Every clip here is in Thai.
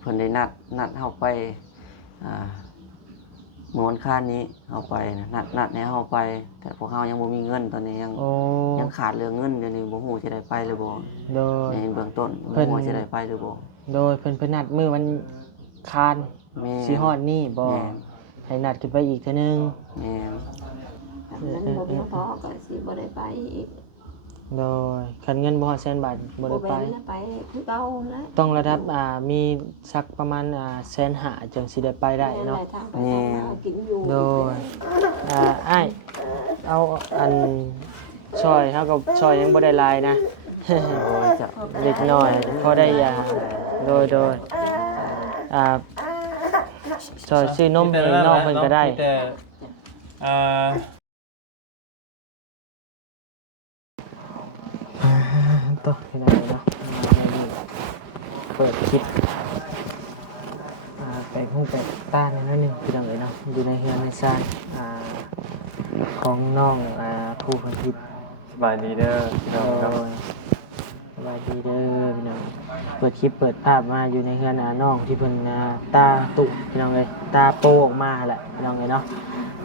เพิ่นได้นัดเฮาไปอ่าเมื่อวันค้านนี้เฮาไปนะนัดให้เฮาไปแต่พวกเฮายังบ่มีเงินตอนนี้โอ้ยังขาดเรื่องเงินเดี๋ยวนี้บ่ฮู้สิได้ไปหรือบ่โดยในเบื้องต้นบ่เพิ่นฮู้ว่าสิได้ไปหรือบ่โดยเพิ่นนัดมื้อวันคานแม่สิฮอดนี่บ่แม่ให้นัดขึ้นไปอีกเทื่อนึงแม่นมันบ่เพียงพอก็สิบ่ได้ไปอีกโดยคันเงินบ่ฮอดแสนบาทบ่ได้ไป ไปคือเก่านะต้องระดับมีสักประมาณ150,000จังสิได้ไปได้เนาะ ทางไปทางมากินอยู่ โดยอ้ายเอาอันช่อยเฮาก็ช่อยยังบ่ได้หลายนะ โอ้ยจะ เล็กน้อยพอได้โดยช่อยซื้อนมให้น้องเพิ่นก็ได้มีแต่ตกที่ไหนเนาะเปิดคลิปแปลกหูแปลกตาในนั้นนึงพี่น้องเอ้ยเนาะอยู่ในเฮือนในซ่านของน้องผู้เพิ่นผิด สบายดีเด้อพี่น้องครับ สวัสดีเด้อพี่น้องเปิดคลิปเปิดภาพมาอยู่ในเฮือนน้องที่เพิ่นตาตุพี่น้องเอ้ยตาโปออกมาแหละพี่น้องเอ้ยเนาะ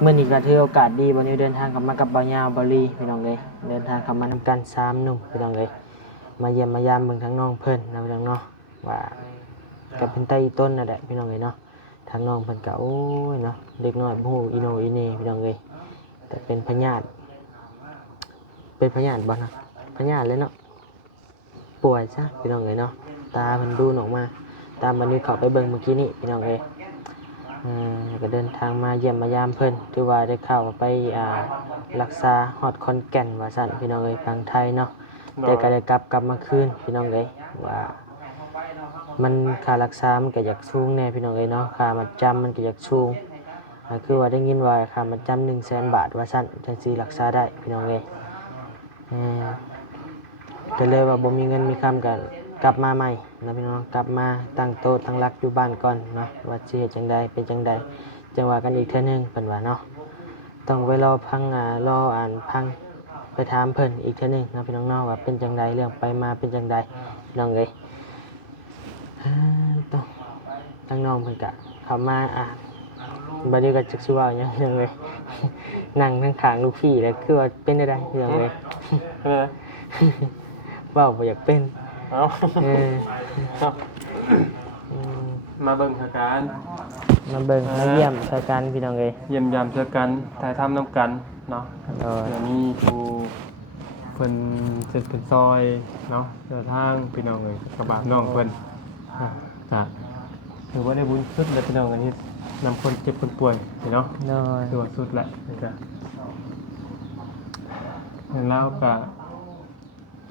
มื้อนี้ก็ถือโอกาสดีบ่นี้เดินทางกลับมากับบ่าวยาวบ่ลีพี่น้องเอ้ยเดินทางกลับมานำกัน3หนุ่มพี่น้องเอ้ยมาเยี่ยมมายามเบิ่งทั้งน้องเพิ่นนะพี่น้องเนาะว่าก็เป็นไต้ต้นนั่นแหละพี่น้องเอ้ยเนาะทางน้องเพิ่นก็โอ้ยเนาะเด็กน้อยบ่ฮู้อีโนอีเน่พี่น้องเอ้ยแต่เป็นพยาธิบ่นะพยาธิเลยเนาะป่วยซะพี่น้องเอ้ยเนาะตามันดูนออกมาตามมันนี่เข้าไปเบิ่งเมื่อกี้นี่พี่น้องเอ้ยก็เดินทางมาเยี่ยมมายามเพิ่นถือว่าได้เข้าไปรักษาฮอดขอนแก่นว่าซั่นพี่น้องเอ้ยฝั่งไทยเนาะแต่ก็ได้กลับมาคืนพี่น้องเอ้ยว่ามันค่ารักษามันก็อยากสูงแน่พี่น้องเอ้ยเนาะค่ามัดจำมันก็อยากสูงคือว่าได้ยินว่าค่ามัดจำ100,000 บาทว่าซั่นจังสิรักษาได้พี่น้องเอ้ยก็เลยว่าบ่มีเงินมีคำก็กลับมาใหม่นะพี่น้องกลับมาตั้งโต๊ะตั้งหลักอยู่บ้านก่อนเนาะว่าสิเฮ็ดจังใดเป็นจังใดจังว่ากันอีกเทื่อนึงเพิ่นว่าเนาะต้องไปรอพังรออ่านพังไปถามเพิ่นอีกเทื่อนึงนะพี่น้องเนาะว่าเป็นจังใดเรื่องไปมาเป็นจังใดพี่น้องเอ้ยต้องทางน้องเพิ่นก็เข้ามาบัดนี้ก็จักสิเว้าหยังพี่น้องเอ้ยนั่งข้างๆลูกพี่แล้วคือว่าเป็นได้พี่น้องเอ้ย เป็นไง เว้าบ่อยากเป็น เอา เออ มาเบิ่งสถานการณ์ มาเบิ่งมาเยี่ยมรายการพี่น้องเอ้ย เยี่ยมยามเจอกันถ่ายทำน้ำกันเนาะ โดย เดี๋ยวนี้ผู้เพิ่นเสร็จเป็นซอยเนาะเดินทางพี่น้องเลยกระบะน้องเพิ่นจ้ะถือว่าได้บุญสุดเลยพี่น้องอันนี้นำคนเจ็บคนป่วยเนาะ โดย ถือว่าสุดแหละจ้ะแล้วก็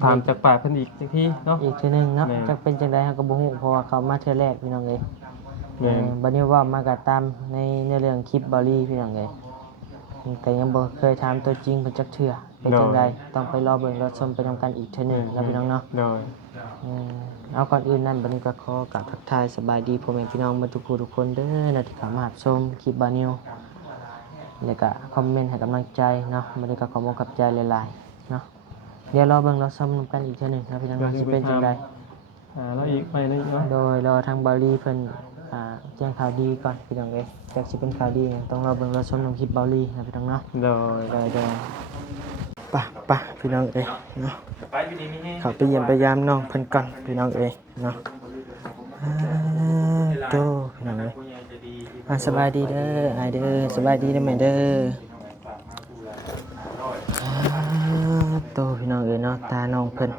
ถามจากปากเพิ่นอีกจักทีเนาะ อีกทีหนึงเนาะ แม่ จักเป็นจังได๋เฮาก็บ่ฮู้เพราะว่าเขามาเทื่อแรกพี่น้องเอ้ย แม่น บัดนี้ว่ามาก็ตามในเรื่องคลิปบอลี่พี่น้องเอ้ยก็ยังบ่เคยถามตัวจริงเพิ่นจักเทื่อเป็นจังไดต้องไปรอเบิ่งรอชมไปนำกันอีกเทื่อหนึงแล้วพี่น้องเนาะ โดย เอาก่อนอื่นนั่นบัดนี้ก็ขอกราบทักทายสบายดีพ่อแม่พี่น้องเบ่ทุกผู้ทุกคนเด้อนะที่เข้ามารับชมคลิปบานิวแล้วก็คอมเมนต์ให้กำลังใจเนาะบัดนี้ก็ขอบอกกับใจหลายๆเนาะเดี๋ยวรอเบิ่งรอชมนำกันอีกเทื่อหนึงนะพี่น้องว่าสิเป็นจังได แล้วอีกไปเลยเนาะ โดยรอทางบาลีเพิ่นแจ้งข่าวดีก่อนพี่น้องเอ้ยจากสิเป็นข่าวดีหยังต้องรอเบิ่งรอชมน้ำคลิปบาลีนะพี่น้องเนาะ โดย ได้ป่ะพี่น้องเอ้ยเนาะ ไปอยู่ดีมีแฮง เข้าไปเยี่ยมไปยามน้องเพิ่นก่อนพี่น้องเอ้ยเนาะโตพี่น้องเอ้ยสบายดีเด้ออ้ายเด้อสบายดีเด้อแม่เด้อโตพี่น้องเอ้ยเนาะตาน้องเพิ่น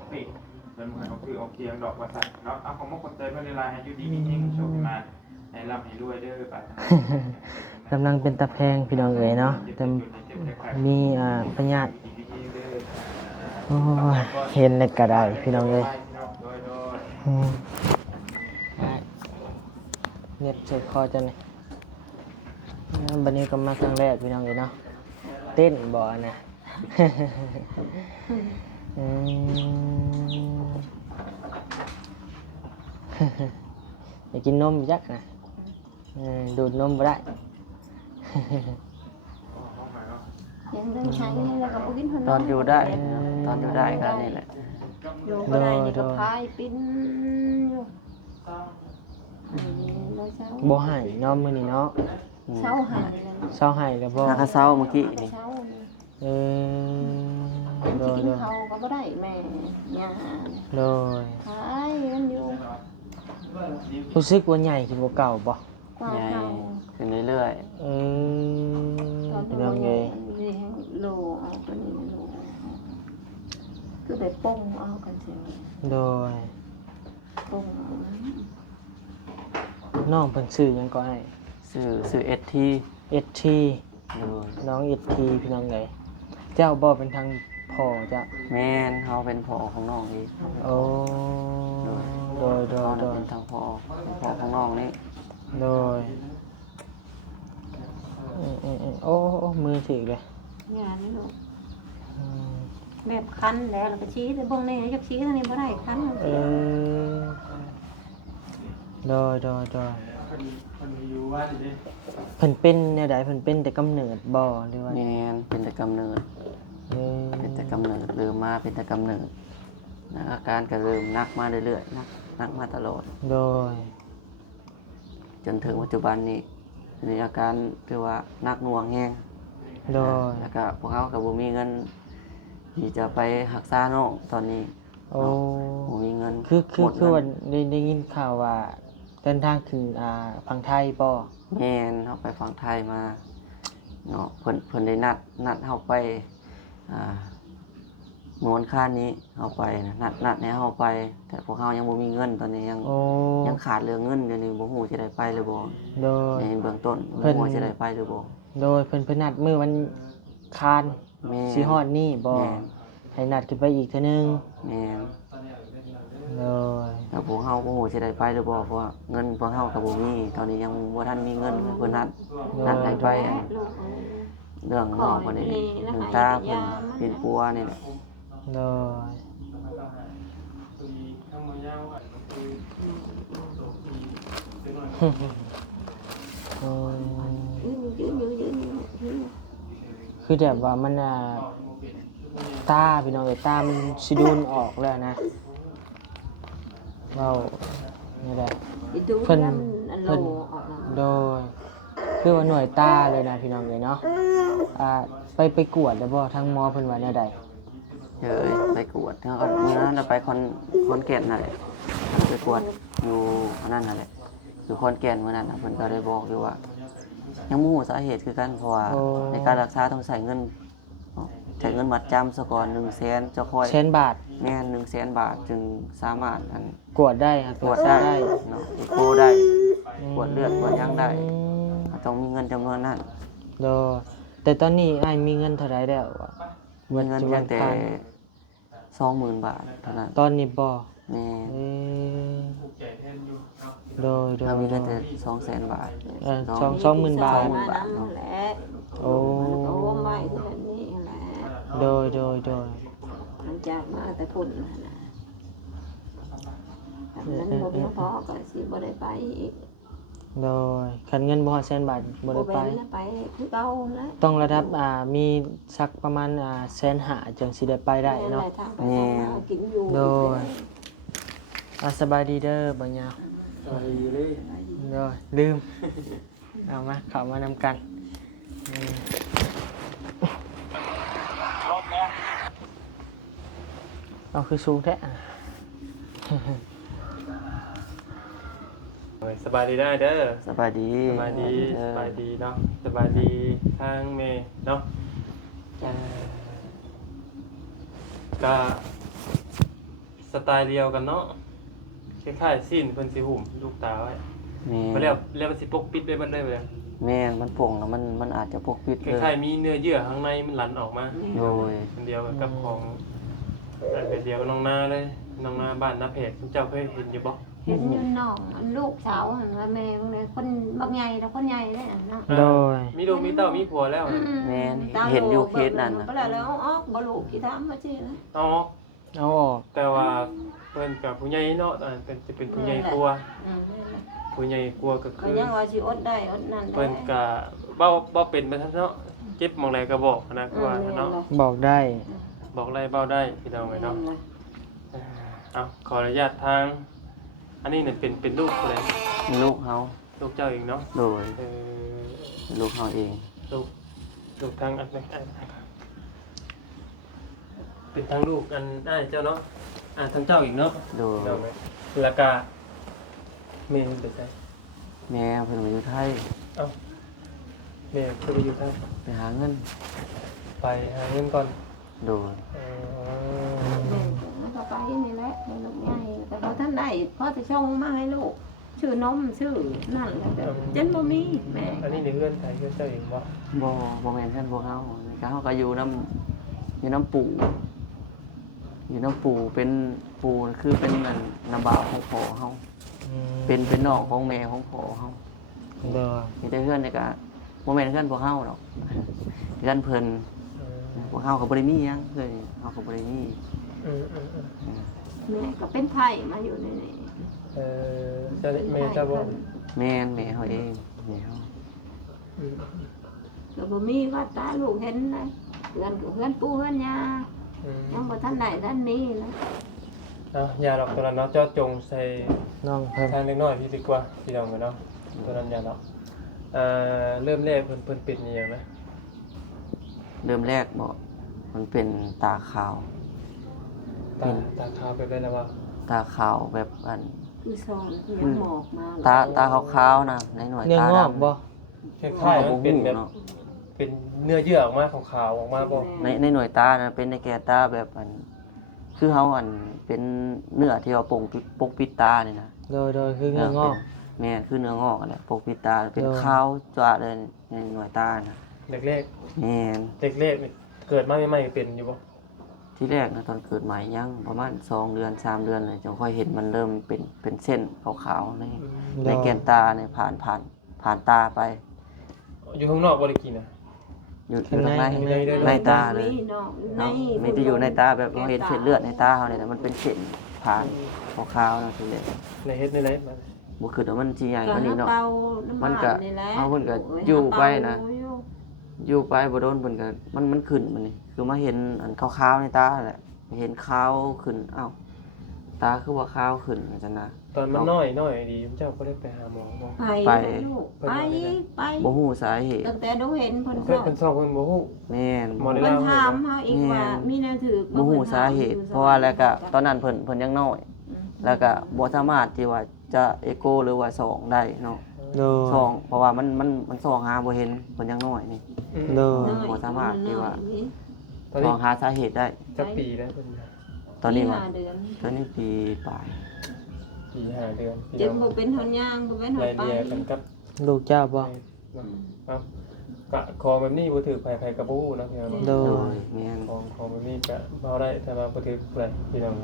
เอาคือเอาเคียงดอกว่าสั่นเนาะเอาของมงคลเตยมาในลายให้อยู่ดีมีแฮงโชคมาให้ร่ำให้รวยเด้อป่ะ กำลังเป็นตะแพงพี่น้องเอ๋ยเนาะแต่มีพญาติโอ้ยเห็นเลยก็ได้พี่น้องเอ๋ยเน็ตเจ็บคอจังเลยบันนี้ก็มาครั้งแรกพี่น้องเอ๋ยเนาะเต้นบ่นะอยากกินนมยักษ์นะดูดนมบ่ได้ ยังเดินทางนี่แล้วก็บ่กินขนม ตอนอยู่ได้ก็นี่แหละ อยู่บ่ได้นี่ก็พายปิ้นอยู่ เช้า บ่ให้เนาะมื้อนี้เนาะ เช้าหายแล้ว เช้าให้แล้วบ่ หากระเซาเมื่อกี้นี่ เช้า เออโด ที่ ย กิ โด น ย เขาก็บ่ได้แม่ยา โดย ขายมันอยู่ รู้สึกว่าใหญ่ขึ้นกว่าเก่าบ่ กว่า ใหญ่ เก่า ขึ้นเรื่อย เออ ตอน เป็น นี้ ยังไง โลเอาตัวนี้โลคือได้ป้งเอากันเสีย โดย ป้งเอา น้องเพิ่นชื่อหยังก็ให้ ๆซื้อ ST ST โดย น้อง ST พี่น้องเอ้ยเจ้าบ่เป็นทางพ่อเจ้า แม่นเฮาเป็นพ่อของน้องนี่ โอ้โดยโด เฮาย โดย เป็นทางพ่อของน้องนี่ โดยโอ้โอ้มือถือเลย งานนี่ลูก อืม แบบคันแล้วเราก็ชี้แต่เบิ่งนี่จักชี้ทางนี้บ่ได้คัน เออโดยโดยโดยเพิ่นเป็นแนวใดเพิ่นเป็นแต่กำเนิดบ่หรือว่า แม่นเป็นแต่กำเนิด เออ เป็นแต่กำเนิดเริ่มมาเป็นแต่กำเนิดนะอาการก็เริ่มหนักมาเรื่อยๆหนักมาตลอด โดย จนถึงปัจจุบันนี้มีอาการที่ว่าหนักหน่วงแฮง โดย แล้วก็พวกเขาก็บ่มีเงินที่จะไปรักษาน้องตอนนี้ โอ้ บ่มีเงิน คือ หมด คือ เงิ ว่าน ได้ยินข่าวว่าเดินทางขึ้นฝั่งไทยบ่ แม่นเฮาไปฝั่งไทยมาเนาะเพิ่นได้นัดเฮาไปอ่าเมื่อวันค้านนี้เฮาไปนะนัดให้เฮาไป แต่พวกเฮายังบ่มีเงินตอนนี้ยัง โอ้ ยังขาดเรื่องเงินเดี๋ยวนี้บ่ฮู้สิได้ไปหรือบ่ โดย ในเบื้องต้น เพิ่ บ่ น ฮู้ว่าสิได้ไปหรือบ่ โดยเพิ่นนัดมื้อวันคาน แม่น สิฮอดนี่บ่ แม่น ให้นัดขึ้นไปอีกเทื่อนึง แม่น โดย แต่พวกเฮาบ่ฮู้สิได้ไปหรือบ่เพราะว่าเงินพวกเฮาก็บ่มีตอนนี้ยังบ่ทันมีเงินเพิ่นนัดให้ไปอัน ลูก เรื่องน้องคนนี้หนึ่งตาเพิ่นเป็นปัวนี่แหละ โดย อืม ยืน คือแบบว่ามันตาพี่น้องเอ้ยตามันสิดูนออกแล้วนะเว้านี่แหละ ดู เพิ่น อันโลออกมา โดยคือว่าหน่วยตาเลยนะพี่น้องเอ้ยเนาะไปกวดแล้วบ่ทางหมอเพิ่นว่าแนวใด เอ้ยไปกวดแล้วก็มื้อนั้นเราไปคอนแก่นนั่นแหละไปกวดอยู่อันนั้นนั่นแหละอยู่คอนแก่นมื้อนั้นน่ะเพิ่นก็ได้บอกอยู่ว่า ยังบ่ฮู้สาเหตุคือกันเพราะว่าในการรักษาต้องใช้เงินมัดจำซะก่อน 100,000จะค่อย แสนบาท แม่น 100,000 บาทจึงสามารถอัน กวดได้ครับ ตรวจได้เนาะอีโคได้ตรวจเลือดตรวจหยังได้ต้องมีเงินจำนวนนั้น โดยแต่ตอนนี้อ้ายมีเงินเท่าไหร่แล้วอะ มีเงินเพียงแต่ ปัจจุบัน 20,000 บาทเท่านั้น ตอนนี้บ่ แม่ เอ้ยโดย ถ้ามีเงินแต่200,000 บาท 20,000 บาท มาน้ำแหละ โอ้ โอ้ไม่แบบนี้แหละ โดย มันจากมาแต่พุ่นนะมันบ่เพียงพอก็สิบ่ได้ไปอีก โดยคันเงินบ่ฮอดแสนบาทบ่ได้ไป ไปคือเก่านะ ต้องระดับมีสักประมาณแสนห้าจึงสิได้ไปได้เนาะ ทางไปทางมากินอยู่ โดย สบายดีเด้อบ่ยาวโดยลืม เอามาเข้ามานำกันเอาคือสูงแท้ สบายดีได้เด้อ สบายดี สบายดี เอ ส อบ ายดีเนาะสบายดีทางเมย์เนาะก็สไตล์เดียวกันเนาะคล้ายๆสิ้นเพิ่นสิหุ่มลูกตาไว้ แม่ บ่แล้วมันสิปกปิดไว้มันได้บ่ แม่นมันโป่งแล้วมันอาจจะปกปิด ค เลย ล้ายๆมีเนื้อเยื่อข้างในมันหลั่นออกมา โดย อันเดียวกับของอันเดียวกับน้องนาเลยน้องนาบ้านนาเพจเจ้าเคยเห็นอยู่บ่ เห็นอยู่น้องอันลูกสาวหั่นว่าแม่พวกนี้คนบักใหญ่แล้วคนใหญ่เลยเนาะ โดย มีลูกมีเต้ามีผัวแล้ว แม่นเห็นอยู่เคสนั้นน่ะ ก็แล้วออกบ่ลูกที่ถามมาสินะ อ๋อ เอาออก แต่ว่าเพิ่นกับผู้ใหญ่เนาะเป็นจะเป็นผู้ใหญ่กลัวผู้ใหญ่กลัวก็ ก็ คือ ยังว่าสิอดได้อดนั่นได้ เพิ่นก็บ่เป็นไปซั่นเนาะเจ็บหม่องใดก็บอกนะคือว่าเนาะ บอกได้ บอกอะไรเบ้าได้พี่น้องไว้เนาะเอาขออนุญาตทาง อันนี้เนี่ยเป็นลูกเลย ลูกเขา ลูกเจ้าเองเนาะ โดย เออ ลูกเฮาเอง ลูกทางอันไหนเป็นทางลูกอันได้เจ้าเนาะทางเจ้าอีกเนาะ โดย เจ้าไหมแล้วก็เมย์เป็นไง แม่เพิ่นมาอยู่ไทย เอ้าเมย์จะไปอยู่ไทย ไปหาเงิน ไปหาเงินก่อน โดย แม่ก็ไปนี่แหละให้ลูกใหญ่แต่พอท่านได้พ่อจะช่องมาให้ลูกชื่อนมชื่อนั่นแหละแบบจนบ่มีแม่ อันนี้ในเพื่อนไทยเพื่อนเจ้าเองวะ บ่แม่นเพิ่นพวกเฮาเฮาก็อยู่น้ำปู่อยู่น้ำปู่เป็นปู่คือเป็นนั่นน้ำบ่าวของพ่อเฮาเป็นน้องของแม่ของพ่อเฮา โดย มีแต่เพื่อนนี่ก็บ่แม่นเพื่อนพวกเฮาดอกเพื่อนเพิ่นพวกเฮาก็บ่ได้มีหยังเพิ่นเฮาก็บ่ได้มี แม่ก็เป็นไทยมาอยู่ในนี้ เจ้าเมย์เจ้าบ่ แม่นแม่เฮาเองแม่เฮา ก็บ่มีว่าตาลูกเห็นนะเพื่อนก็เพื่อนปู่เพื่อนย่ายังบ่ทันได้ทันมีนะ อย่าหรอกตัวนั้นเนาะเจ้าจงใส่ น้องเพิ่น ทางเล็กน้อยพี่ดีกว่าพี่น้องกันเนาะตัวนั้นอย่าหรอกเริ่มแรกเพิ่นปิดนี่อย่างนะ เริ่มแรกบ่มันเป็นตาขาว ตาขาวไปได้แล้วว่า ตาขาวแบบอัน คือสอนคือยังหมอกมา ตาขาวๆนะในหน่วย เนื้อ ตาง อก ดำ บ่ คล้ายๆมันเป็นแบบ เนาะ เป็นเนื้อเยื่อออกมาขาวๆออกมาบ่ ในหน่วยตานะเป็นในแก่ตาแบบอันคือเฮาอันเป็นเนื้อที่ว่าปกปิดตานี่นะ โดยคือเนื้องอก แม่นคือเนื้องอกนั่นแหละปกปิดตาเป็น เออ ขาวจ้าเลยในหน่วยตานะ เล็ก แม่น ๆนี่เกิดมาใหม่ๆเป็นอยู่บ่ ที่แรกนะตอนเกิดใหม่ยังประมาณ2 เดือน 3 เดือนเลยจนค่อยเห็นมันเริ่มเป็นเส้นขาวๆในแกนตาเนี่ยผ่านตาไป อยู่ข้างนอกบ่ได้กินนะ อยู่ข้างใน ข้างใน ในตาเลย เนาะ เนาะไม่ได้อยู่ในตาแบบเราเห็นเส้นเลือดในตาเขาเนี่ยแต่มันเป็นเส้นผ่านขาวๆนะทีเดียว ในเฮ็ดในไหนมา บุคือว่ามันจีใหญ่ ก็ กว่านี้เนาะ เป่าน้ำ มันก็ นี่แหละ เอาเพิ่นก็อยู่ไปนะ อยู่ไปบ่โดนเพิ่นก็มันขึ้นมันนี่คือมาเห็นอันขาวๆในตาแหละเห็นขาวขึ้นอ้าวตาคือว่าขาวขึ้นจังนะ ตอนมันน้อยดีเจ้าก็ได้ไปหาหมอบ่ ไปลูกไป บ่ฮู้สาเหตุ ตั้งแต่ดูเห็นเพิ่น เพิ่นสองคนบ่ฮู้ แม่น หมอได้ เพิ่น เล่าให้ ถาม บ่ เฮาอีกว่ามีแนวถือ บ่ฮู้สาเหตุ เพราะว่าแล้วก็ตอนนั้นเพิ่นยังน้อย แล้วก็บ่สามารถที่ว่าจะเอโกหรือว่าส่องได้เนาะ โดย ส่องเพราะว่ามันส่องหาบ่เห็นเพิ่นยังน้อยนี่ โดย บ่สามารถที่ว่า ตอน ม นี้ องหาสาเหตุได้ จะปีแล้วเพิ่น ตอนนี้ว่า 5เดือน ตอนนี้ปีปลาย ปี5เดือนพี่ จึ น้ ง อง บ่เป็นหนย่างบ่เป็นห ราน ย ไป เรียกันกับ ลูกเจ้าบ่ ครับกะคอแบบนี้บ่ถือไผกับบ่ฮู้นะพี่น้อง โด โด ย ยแม่น ของแบบนี้ก็เบาได้แต่ว่าบ่ถือเปลพี่น้อง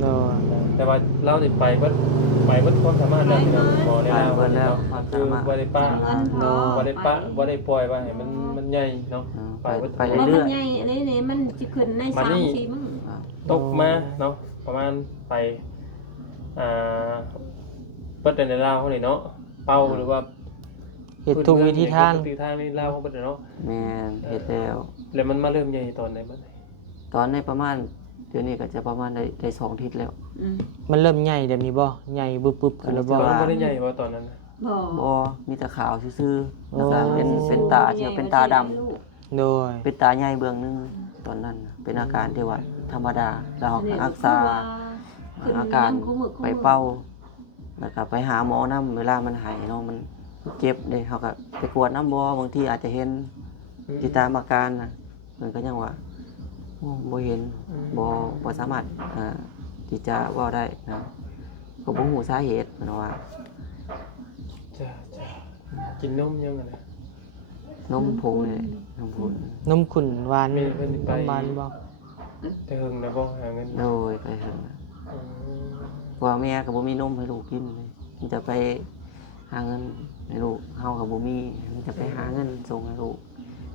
โดย แต่ว่าเรานี่ไปเบิดความสามารถแล้วพี่น้องหมอได้ ไป เล่า เพิ่นแล้วความ คื สา อ มารถ บ่ได้ป้า เงินพอ บ่ได้ปล่อยว่าให้มันใหญ่เนาะ ไป เบิด ไป ว่า เรื่ มั อน ย ใหญ่อันนี้มันสิขึ้นใน มานี่ 3-4มื้อ ๆอ่า ตกมาเนาะประมาณไปอ่าเปิดในลาวเขานี่เนาะเป่าหรือว่า เฮ็ดทุกวิธีทาง ทุกวิธีทางในลาวเขาเปิดเนาะ แม่นเฮ็ดแล้ว แล้วมันมาเริ่มใหญ่ตอนไหนบัดนี้ ตอนนี้ประมาณเดี๋ยวนี้ก็จะประมาณได้2 ทิศแล้ว มันเริ่มใหญ่เดี๋ยวนี้บ่ใหญ่บึบๆขึ้นแล้ว ต บ่ อนนั้นบ่ได้ใหญ่ว่าตอนนั้นน่ะ บ่ บ่มีแต่ขาวซื่อๆแล้วก็เป็นตาที่ว่าเป็นตาดำ โดย เป็นตาใหญ่เบื้องหนึงตอนนั้นน่ะเป็นอาการที่ว่าธรรมดาแล้วเราก็รักษาอาการไปเป่าแล้วก็ไปหาหมอนำเวลามันหายเนาะมันเจ็บเด้เขาก็ไปกวดน้ำบ่บางทีอาจจะเห็นติดตามอาการน่ะมันก็ยังว่าโอ้บ่เห็นบ่สามารถที่จะเว้าได้นะก็บ่ฮู้สาเหตุมันว่า จ้ะกินนมยังไงนะ นมผงนี่นมผง นมขุ่นหวาน มีเพิ่นไป หวานบ่ แต่เฮิงนะบ่หาเงิน โดยไปเถอะนะเพราะว่าแม่ก็บ่มีนมให้ลูกกินเลยมันจะไปหาเงินให้ลูกเฮาก็บ่มีมันจะไปหาเงินส่งให้ลูก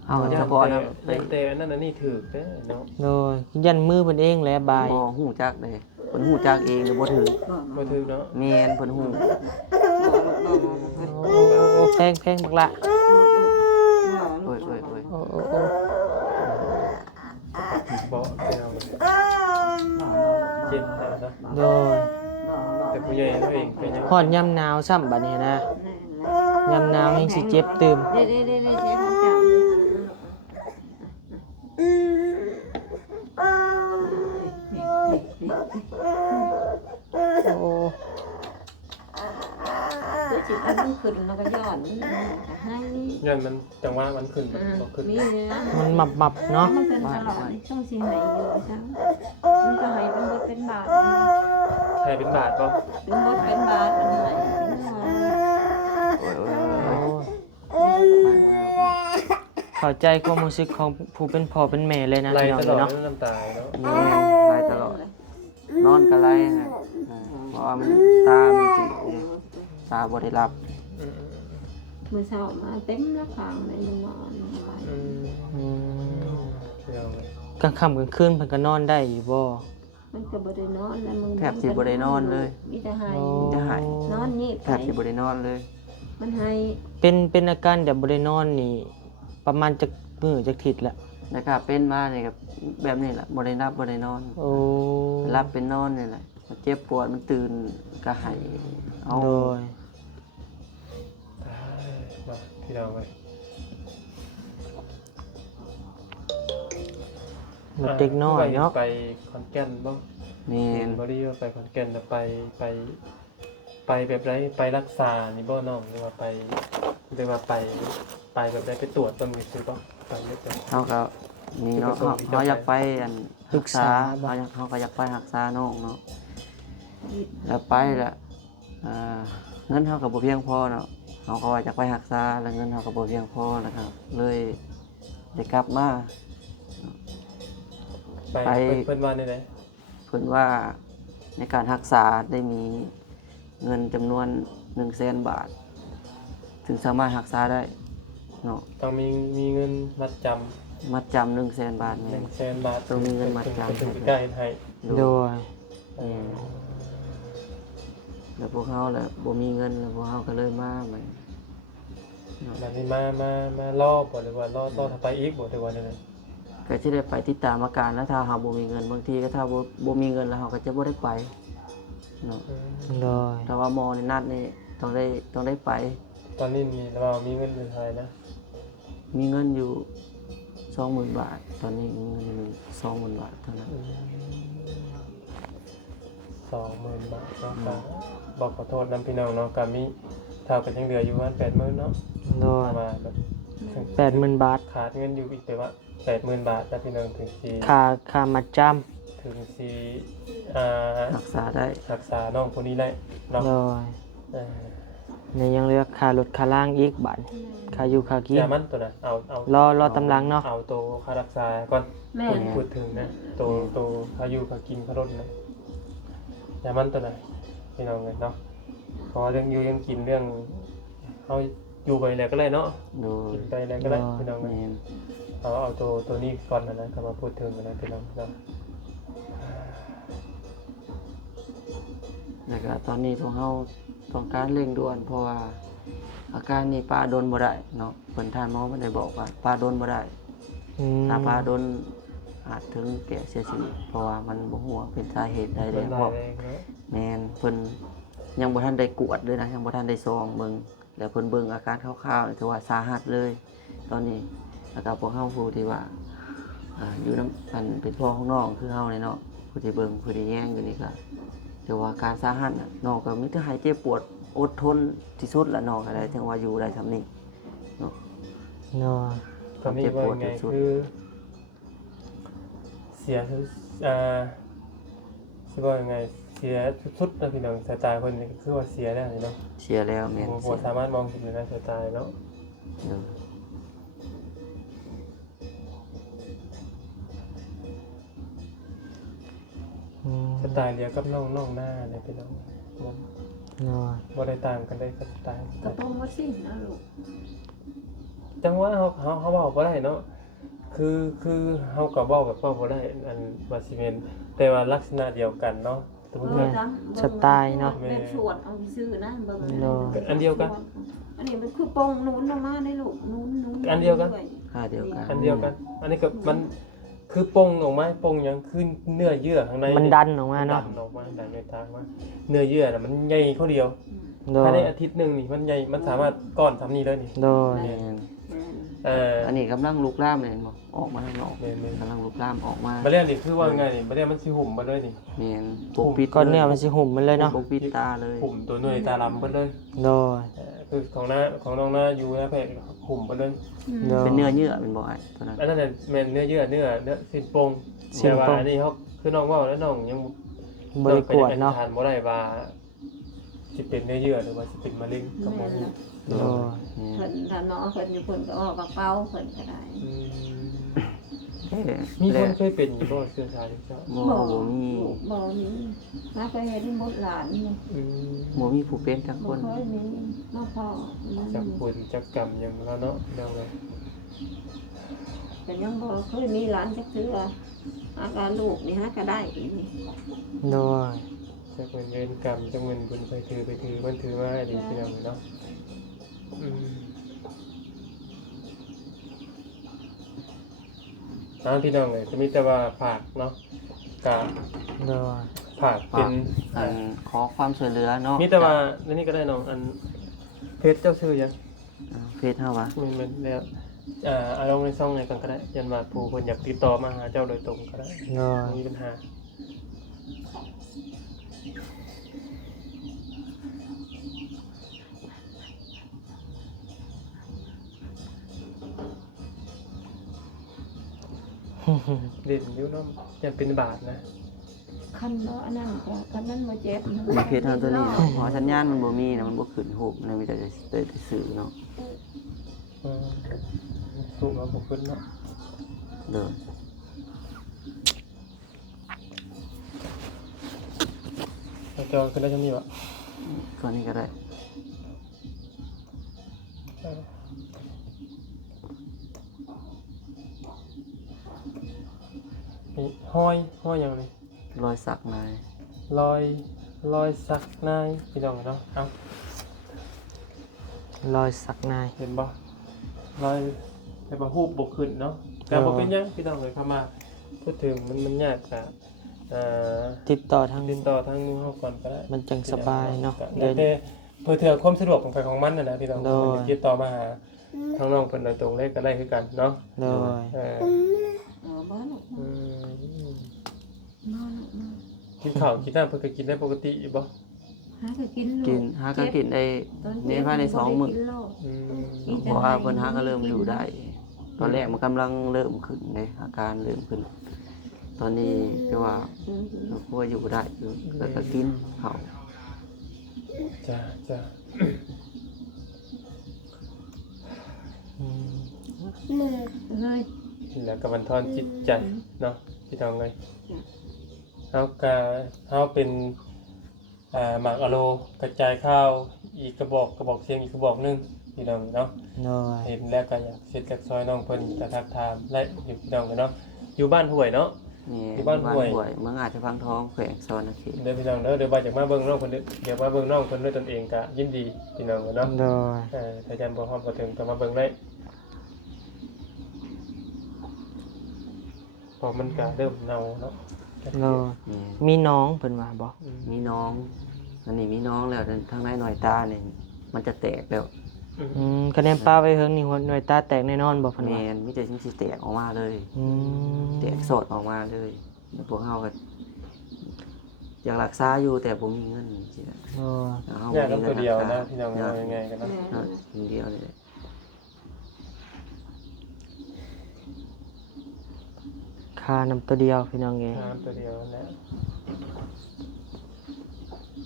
เฮาก็เฉพาะนะไป แต่อันนั้นอันนี้ถูกเด้เนาะ โดยยันมือเพิ่นเองแหละบาย บ่ฮู้จักเด้เพิ่นฮู้จักเองเด้บ่ถือ บ่ถูกเนาะ แม่นเพิ่นฮู้ โอ้แพงบักละ โอ้ย โอ้ บ่เอาเจ็บนะ โดย แต่ผู้ใหญ่เขาเองเป็นยัง ฮอดยามหนาวซ้ำบัดนี้นะ แน่ แม่นแหละ ยามหนาวยังสิเจ็บตื่ม เด้ๆๆๆใช้ของเจ้าเนี่ยโอ้ ก็สิอันนั้นขึ้นแล้วก็ย้อนให้ ย้อนมันจังหวะมันขึ้นบ่ขึ้น มีเนื้อ มันหมับๆเนาะ มันเป็นตลอดช่องสิให้อยู่จังมันก็ให้เป็นบทเป็นบาท ให้เป็นบาทบ่ เป็นบทเป็นบาทมันให้เป็นว่า โอ้ย โอ้เข้าใจความรู้สึกของผู้เป็นพ่อเป็นแม่เลยนะ ไล่ พี่น้อง ตลอด เนาะ น้ำตาเนาะ แม่ไล่ตลอดนอนก็ไล่นะเพราะว่ามันตามันสิตาบ่ได้รับ อืม มื้อเช้ามาเต็มละข้างเลยนอนไป อืม อืม เดี๋ยว กลางค่ำกลางคืนเพิ่นก็นอนได้อยู่บ่ มันก็บ่ได้นอนแล้วมึง แทบสิบ่ได้นอนเลย มีแต่ให้ จะหาย นอนนี่ แทบสิบ่ได้นอนเลย มันให้ เป็นอาการแบบบ่ได้นอนนี่ ประมาณจักมื้อจักทิศละ แล้วก็เป็นมานี่ก็แบบนี้แหละบ่ได้รับบ่ได้นอน โอ้ รับเป็นนอนนี่แหละมันเจ็บปวดมันตื่นก็ให้เอา โดย มาพี่น้องไป เด็กน้อยเนาะ ไปขอนแก่นบ่ แม่น บ่ได้ว่าไปขอนแก่นแต่ไปแบบไรไปรักษานี่บ่น้องหรือว่าไปแบบไรไปตรวจเบิ่งซื่อบ่ไปเยอะจัง เฮาก็มีเนาะเขาอยากไปอันรักษาเขาก็อยากไปรักษาน้องเนาะแล้วไปละเงินเฮาก็บ่เพียงพอเนาะเฮาก็ว่าอยากไปรักษาแล้วเงินเฮาก็บ่เพียงพอนะครับเลยได้กลับมา ไปเพิ่นว่าได้ได เพิ่นว่าในการรักษาได้มีเงินจำนวน 100,000 บาท ถึงสามารถรักษาได้เนาะ ต้องมีเงินมัดจำ มัดจำ 100,000 บาทแม่น 100,000 บาท ต้องมีเงินมัดจำ ถึงจะได้ให้ โดย แล้วพวกเขาแหละบ่มีเงินแล้วพวกเขาก็เลยมาไป บัดนี้มารอบ่หรือว่ารอต่อไปอีกบ่หรือว่าจังได๋ ก็สิได้ไปติดตามอาการแล้วถ้าเขาบ่มีเงินบางทีก็ถ้าบ่มีเงินแล้วเขาก็จะบ่ได้ไปเนาะ โดย แต่ว่าหมอนี่นัดนี่ต้องได้ไป ตอนนี้นี่เรามีเงินเป็นเท่าไหร่นะ มีเงินอยู่ 20,000 บาท ตอนนี้มีเงินอยู่ 20,000 บาทเท่านั้น 20,000 บาทเนาะก็บอกขอโทษนํพี่น้องเนาะก็มีเท่ากันยังเหลืออยู่ประมาณ 80,000 เนาะ โดย ประมาณแบบ 80,000 บาท ขาดเงินอยู่อีกแต่ว่า 80,000 บาทถ้าพี่น้องถึงสิ ค่ามัดจำ ถึงสิ รักษาได้ รักษาน้องคนนี้ได้เนาะ โดย เออ ในยังเหลือค่ารถค่าล่างอีกบาทค่าอยู่ค่ากิน อย่ามันตัวน่ะเอา รอตำลังเนาะ เอาตัวค่ารักษาก่อน แม่ พูดถึงนะตัวค่าอยู่ค่ากินค่ารถนะอย่ามันตัวน่ะพี่น้องเลยเนาะเพราะว่าเรื่องอยู่ยังกินเรื่องเฮาอยู่ไปแล้วก็ได้เนาะ โดย กินไปแล้วก็ได้พี่น้อง แม่น เอาตัวนี้ก่อนนะก็มาพูดถึงนะพี่น้องเนาะ แล้วก็ตอนนี้พวกเขาต้องการเร่งด่วน เพราะว่าอาการนี้ป้าโดนบ่ได้เนาะเพิ่นท่านหมอบ่ได้บอกว่าป้าโดนบ่ได้ อืม ถ้าป้าโดนอาจถึงแก่เสียชีวิตเพราะว่ามันบ่ฮู้ว่าเป็นสาเหตุใด เป็ แล้ น ว ราย เพราะ แรงเนาะ แม่นเพิ่นยังบ่ทันได้กวดเลยนะยังบ่ทันได้ซองเบิ่งแล้วเพิ่นเบิ่งอาการคร่าวๆนี่ถือว่าสาหัสเลย ตอนนี้แล้วก็พวกเฮาผู้ที่ว่าอยู่นำกันเป็นพ่อของน้องคือเฮานี่เนาะผู้ที่เบิ่งผู้ที่แย่งอยู่นี่ก็ถือว่าอาการสาหัสน่ะน้องก็มีแต่หายเจ็บปวดอดทนที่สุดละน้องก็ได้ถึงว่าอยู่ได้ซำนี้เนาะ โดย ตอนนี้ว่าไงคือเสียสิว่ายังไงเสียสุดๆนะพี่น้องสายตาคนนี้คือว่าเสียแล้วนี่เนาะ เสียแล้วแม่น บ่ เสีย สามารถมองเห็นในสายตาเนาะ เด้อ อืม สไตล์เดียวกับน้องหน้าเนี่ยพี่น้อง โดย บ่ได้ต่างกันได้กับสไตล์ กระโปรงว่าสินะลูก จังว่าเขาเว้าบ่ได้เนาะคือเฮาก็เว้าแบบว่าบ่ได้อันว่าสิแม่นแต่ว่าลักษณะเดียวกันเนาะสมมุติว่า สไตล์เนาะ เป็นสวดเอาซื้อนะเบิ่ง อันเดียวกัน อันนี้มันคือโปรงนู้นลงมาได้ลูกนู้น อันเดียวกัน ค่าเดียวกัน อันเดียวกัน อันนี้ก็มันคือโป่งออกมาโป่งหยังคือเนื้อเยื่อข้างใน มันดันออกมาเนาะ ดันออกมาดันในทางมาเนื้อเยื่อน่ะมันใหญ่เขาเดียว โดย ภายในอาทิตย์หนึงนี่มันใหญ่มันสามารถก้อนทำนี่ได้นี่ โดย แม่น อั อันนี้กำลังลุกลามเลยบ่ออกมาข้างนอก แม่น กำลังลุกลามออกมา ๆบ่ได้นี่คือว่าไงนี่บ่ได้มันสิหุ่มบ่เลยนี่ แม่นปกปิด ก้อนเนื้อมันสิหุ่มมันเลยเนาะ ปกปิดตาเลย หุ่มตัวหน่วยตาลำเบิดเลย โดย คือของน้องหน้าอยู่นะเพ่หุ่มเบิดเลย โดย เป็นเนื้อเยื่อเป็นบ่ไอ้ตัวนั้น อันนั้นน่ะแม่นเนื้อเยื่อเนื้อสิ้นโปง สิ้น แต่ โปร่ ว่าง อันนี้เขาคือน้องเว้าแล้วน้องยัง บริกวดเนาะ ทานบ่ได้ว่าสิเป็นเนื้อเยื่อหรือว่าสิเป็นมะเร็งกับบ่ฮู้ โดย เพิ่นถ้าน้องเพิ่นอยู่เพิ่นก็ออกกระเป๋าเพิ่นก็ได้ อืม เอ๊ะ มีค แล้ว นเคยเป็นอยู่บ่เสื้อชายเจ้า บ่มี บ่มีมาเคยเห็นหมดหลานนี่ อืม บ่มีผู้เป็นจักค บ่ น เคยมีมาพ่อ จักบุญจักกรรมหยังแล้วเนาะเนาะเลย แต่ยังบ่เคยมีหลานจักเทื่ออาการลูกนี่ฮะก็ได้อีกนี่ โดย จักเงินเวรกรรมจักเงินบุญไปถือมันถือมาดีพี่น้องเนาะอืมพี่น้องเลยจะมีแต่ว่าผากเนาะกะ โดย ผากเป็น อันขอความช่วยเหลือเนาะ มีแต่ว่าในนี่ก็ได้น้องอันเพจเจ้าชื่อยัง เฟซเฮาวะ มันแล้วเอาลงในช่องไหนกันก็ได้ยันว่าผู้คนอยากติดต่อมาหาเจ้าโดยตรงก็ได้ โดย ไม่มีปัญหาเด่นอยุ่เน้องยังเป็นบาทนะ คันเนาะอันนั้นก็คันนั้นบ่เจ็บ ในเฟซเฮาตัวนี้เนาะเพอสัญญาณมันบ่มีนะมันบ่ขึ้นรูปมันมีแต่จะสื่อเนาะ อืมสูงเอาผมขึ้นเนาะ เด้อ แล้วจอขึ้นได้จังนี้วะ ตัวนี้ก็ได้ นี่ห้อยอย่างนี้ รอยสักนาย รอยสักนายพี่น้องเนาะเอา รอยสักนาย เห็นบ่รอยแต่บ่ฮูบบกขึ้นเนาะแต่บ่เป็นหยังพี่น้องเลยเข้ามาพูดถึงมันยากกะติดต่อทาง ติดต่อทางนู้นเฮาก่อนก็ได้ มันจังสบายเนาะ เดี๋ยวเพื่อเถื่อความสะดวกของใครของมันนะพี่น้อง โดย ติดต่อมาหาทางน้องเพิ่นโดยตรงเลยก็ได้คือกันเนาะ โดย เออ บ่ลูก อืม นอนลูกนอน กินข้าวกินน้ำเพิ่นก็กินได้ปกติอยู่บ่ หาก็กินลู กินหาก็กินได้ในภายใน2มื้อ อืม เพราะว่าเพิ่นหาก็เริ่มอยู่ได้ ตอนแรกมันกำลังเริ่มขึ้นเลยอาการเริ่มขึ้น ตอนนี้คือว่าครัวอยู่ได้อยู่แล้วก็กินข้าว จ้า อืม เฮ้ย แล้วก็บันทอนจิตใจเนาะพี่น้องเลยเฮาเป็นหมากอะโลกระจายข้าวอีกกระบอกเสียงอีกกระบอกหนึงพี่น้องเนาะ โดย เห็นแล้วก็อยากเสร็จจากซอยน้องเพิ่นจะทักทามและอยู่พี่น้องกันเนาะอยู่บ้านห้วยเนาะ นี่ ที่บ้านห้วย เมืองอาจจะพังทองแขวงสวรรณเขต เดี๋ยวพี่น้องเดี๋ยวบ่จากมาเบิ่งน้องเพิ่นเดี๋ยวมาเบิ่งน้องเพิ่นด้วยตนเองก็ยินดีพี่น้องกันเนาะ โดย ถ้าจันบ่ฮอดบ่ถึงก็มาเบิ่งได้พอมันก็เริ่มเน่าเนาะ โดย นี่ มีน้องเพิ่นว่าบ่ มีน้องอันนี้มีน้องแล้วทางในหน่อยตาเนี่ยมันจะแตกแล้ว คะแนนป้าไว้เฮิงนี่หัวหน่วยตาแตกแน่นอนบ่เพิ่น แม ว่า นมิแต่ชิ้นสิแตกออกมาเลย อืม แตกสดออกมาเลยแล้วพวกเฮาก็อยากรักษาอยู่แต่ผมมีเงินสินะ โอ้ย แล้วเฮา แยก บ่ กัน มี ตัว เงิน เดียว รักษา นะพี่น้องเอายังไงกันเนาะ คนเดียวเลย ค่านำตัวเดียวพี่น้องเอ้ย ตัวเดียวนะ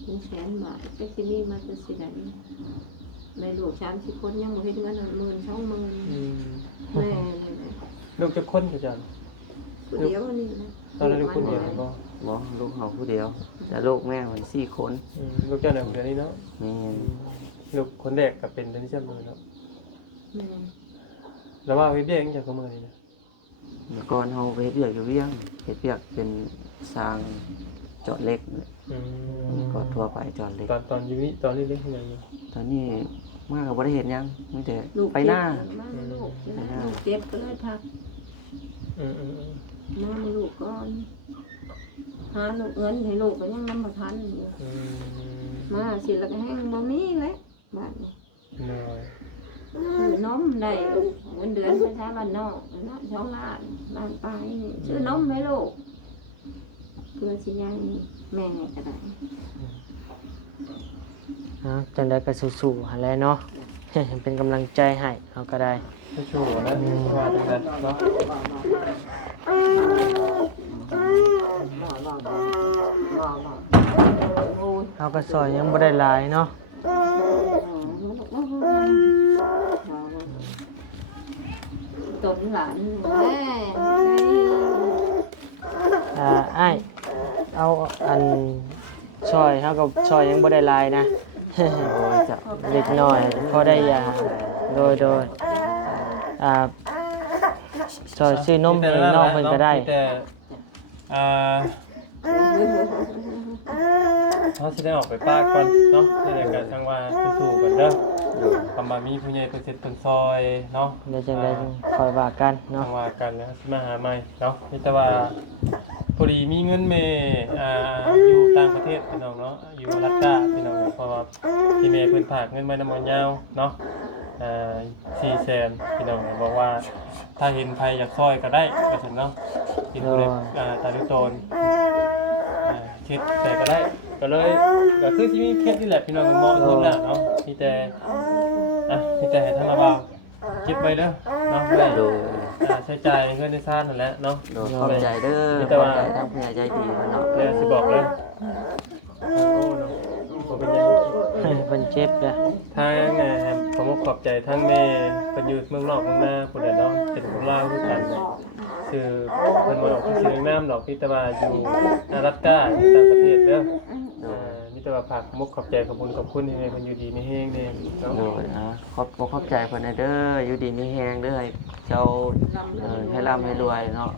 100,000 บาทจะสิมีมาจะสิได้แม่ลูก30คนยังบ่เฮ็ดเงิน10,000 20,000แม่ ลูกจะค้นอยู่จัง ผู้เดียวนี่นะ ตอนนั้นลูกคนเดียวบ่ บ่ลูกเฮาผู้เดียว แต่ลูกแม่มัน4คน ลูกเจ้าหนึ่งเดือนนี้เนาะ แม่น ลูกคนแรกก็เป็นเดือนที่จะมือเนาะ แม่ แล้วว่าเฮ็ดเบี้ยงจากมือนี่นะ เมื่อก่อนเฮาไปเฮ็ดเวียกอยู่เวียงเฮ็ดเวียกเป็นสร้างเจาะเหล็กก็ทั่วไปเจาะเหล็ก ตอนอยู่นี่ตอนนี้เล่นยังไงอยู่ ตอนนี้มาก็บ่ได้เฮ็ดหยังมีแต่ ลูก ไปหน้า ลูกเจ็บก็เลยพัก อืม มาให้ลูกก่อนหาลูกเงินให้ลูกก็ยังนำบ่ทันอยู่ อืม มาสิแล้วก็แห้งบ่มีแล้วบ้านนี้ โดย ซื้อนมได้เงินเดือนประชาบ้านนอกเนาะ2 ล้านล้านไปนี่ซื้อนมให้ลูกเพื่อสิยังแม่ก็ได้ จังได้ก็สู้ๆหั่นแหละเนาะ เป็นกำลังใจให้เอาก็ได้ ชูๆนะว่าจังได๋เนาะ โอ้ย เอาก็ซอยยังบ่ได้หลายเนาะ ตนหลานแม่ อ้ายเอาอันซอยเฮาก็ซอยยังบ่ได้หลายนะ โอ้ยจะ เล็กน้อยพอได้ยาโดยซอยซื้อนมให้น้องเพิ่นก็ได้ มีแต่เขาสิได้ออกไปปากก่อนเนาะในรายการทางว่าสู้ๆกันเด้อคำว่ามีผู้ใหญ่เพิ่นเฮ็ดเพิ่นซอยเนาะ เดี๋ยวจังได๋คอยว่ากันเนาะ ทางว่ากันแล้วสิมาหาใหม่เนาะมีแต่ว่าพอดีมีเงินแม่อยู่ต่างประเทศพี่น้องเนาะอยู่รัฐกาพี่น้องเพราะว่าที่แม่เพิ่นฝากเงินไว้นำมันยาวเนาะ400,000พี่น้องบอกว่าถ้าเห็นภัยอยากซอยก็ได้ว่าซั่นเนาะเห็นผู้ใดตาดุโตนคิดแต่ก็ได้ก็เลยก็คือที่มีเคสนี่แหละพี่น้องเหมาะสมแล้วเนาะมีแต่มีแต่ให้ท่านระบาเก็บไว้เด้อเนาะได้ โดย ใช้จ่ายเงินในซ่านนั่นแหละเนาะ โดยขอบใจเด้อ แต่ ขอ ว่า บใจทางผู้ใหญ่ใจดีเพิ่นเนาะ แล้วสิบอกเลยโอ้เนาะบ่เป็นหยัง เพิ่นเจ็บเด้อ ทางผมขอบใจทั้งแม่เพิ่นอยู่เมืองนอกเมืองนาพุ่นน่ะเนาะเป็นคนลาวคือกันคือเพิ่นบ่ออกชื่อน้ำดอกพี่แต่ว่าอยู่รัฐกาอยู่ต่างประเทศเด้อมีแต่ว่าฝากมุกขอบใจขอบคุณที่แม่เพิ่นอยู่ดีมีแฮงแน่เนาะ โดยขอบใจเพิ่นเด้ออยู่ดีมีแฮงเด้อให้เจ้าให้ร่ำให้รวยเนาะ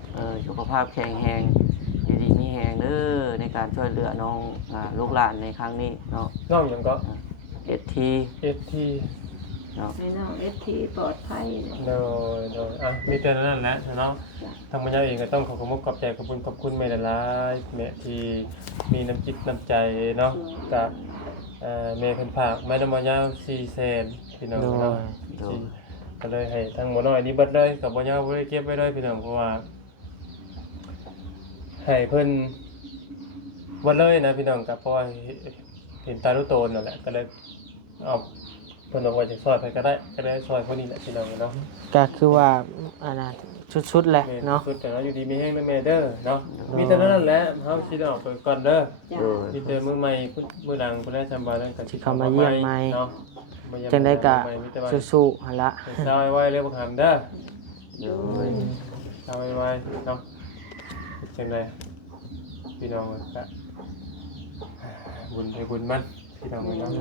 สุขภาพแข็งแรงอยู่ดีมีแฮงเด้อในการช่วยเหลือน้องลูกหลานในครั้งนี้เนาะ น้องหยังก็ ST ST เนาะ ให้น้อง FT ปลอดภัยเนี่ย โดยมีแต่นั้นแหละเนาะทางบรรยาเองก็ต้องขอบใจขอบคุณแม่หลายๆแม่ที่มีน้ำจิตน้ำใจเนาะกับแม่เพิ่นฝากแม่น้ำมันยาว400,000พี่น้องเนาะก็เลยให้ทั้งหมดน้อยนี้เบิดเลยกับบ่ยาวบ่ได้เก็บไว้เลยพี่น้องเพราะว่าให้เพิ่นบ่เลยนะพี่น้องก็เพราะว่าเห็นตาลูกโตนนั่นแหละก็เลยเอาเพิ่นบอกว่าจะซอยไปก็ได้ซอยพวกนี้แหละพี่น้องเนาะ ก็คือว่าอันน่ะชุดๆแหละเนาะ สุดแต่ว่าอยู่ดีมีแห้งแม่เด้อเนาะมีแต่นั้นแหละเฮาคิดออกไปก่อนเด้อ จ้ะ โดย มีแต่มื้อใหม่มื้อหลังเพิ่นได้ทำบาได้ก็ สิเข้ามาเยี่ยมใหม่ เนาะ จังได้ก็สู้ๆหั่นละ ซอยไว้เร็วบ่หันเด้อ โดย ซอยไว้เนาะจังได๋พี่น้องก็บุญให้บุญมันพี่น้องเนาะ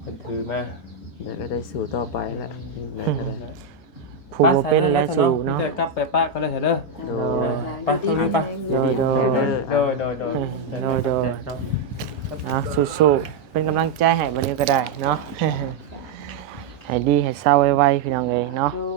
เพิ่นถือมา เดี๋ยวก็ได้สู่ต่อไปแหละแล้วก็ได้ ผู้บ่เป็นและสู้เนาะ แต่กลับไปป้าก็ได้เด้อ โด โด ย ย ไปตรงนี้ไป โดย เด้อ สู้ๆเป็นกำลังใจให้บัดนี้ก็ได้เนาะ ให้ดีให้เศร้าไวๆพี่น้องเอ้ยเนาะ โอ้